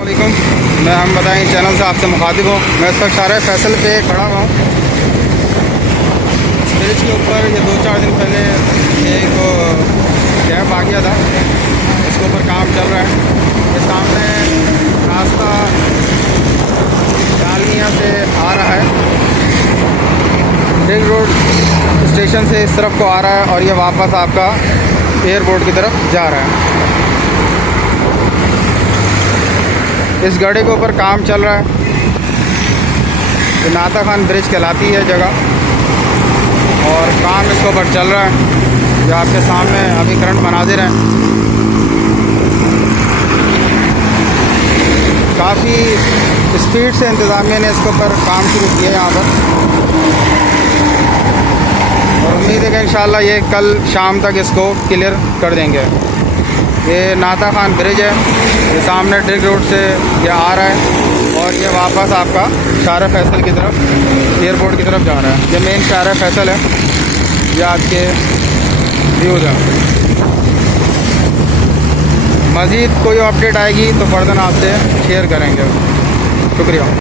वालेकुम, मैं हम बताएं चैनल से आपसे मुखातिब हूँ। मैं इस वक्त शारा फैसल पे खड़ा हुआ हूँ। ब्रिज के ऊपर ये 2-4 दिन पहले एक गैप आ गया था, इसके ऊपर काम चल रहा है। ये सामने रास्ता डालमिया से आ रहा है, रिंग रोड स्टेशन से इस तरफ को आ रहा है और ये वापस आपका एयरपोर्ट की तरफ जा रहा है। इस गड्ढे के ऊपर काम चल रहा है। ये नाता खान ब्रिज कहलाती है जगह और काम इसके ऊपर चल रहा है जो आपके सामने अभी करंट मनाज़िर हैं। काफ़ी स्पीड से इंतज़ामिया ने इसके ऊपर काम शुरू किया यहाँ पर और उम्मीद है कि इंशाल्लाह ये कल शाम तक इसको क्लियर कर देंगे। ये नाता खान ब्रिज है, ये सामने ड्रिग रोड से ये आ रहा है और ये वापस आपका शारा फैसल की तरफ एयरपोर्ट की तरफ जा रहा है। ये मेन शारा फैसल है, ये आपके व्यूज़ हैं। मज़ीद कोई अपडेट आएगी तो फ़र्दन आपसे शेयर करेंगे। शुक्रिया।